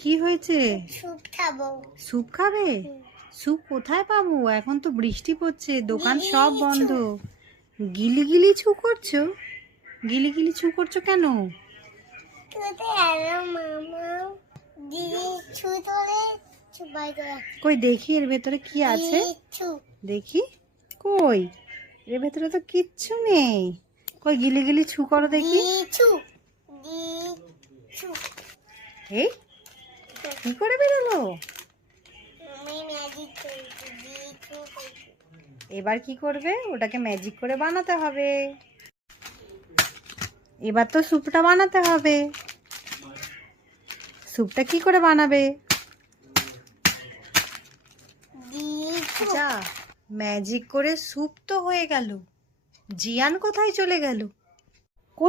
কি হয়েছে? স্যুপ খাবো। স্যুপ খাবে? স্যুপ কোথায় পাবো? এখন তো বৃষ্টি পড়ছে, দোকান সব বন্ধ। গিলি গিলি ছু করছো? গিলি গিলি ছু করছো কেন? কই দেখি এর ভেতরে কি আছে। দেখি কই, এর ভেতরে তো কিচ্ছু নেই। কই গিলি গিলি ছু করো দেখি। এই কি করে বেরোলো? এবার কি করবে? ওটাকে ম্যাজিক করে বানাতে হবে। এবার তো স্যুপটা বানাতে হবে। স্যুপটা কি করে বানাবে? যা, ম্যাজিক করে স্যুপ তো হয়ে গেল। জিয়ান কোথায় চলে গেল?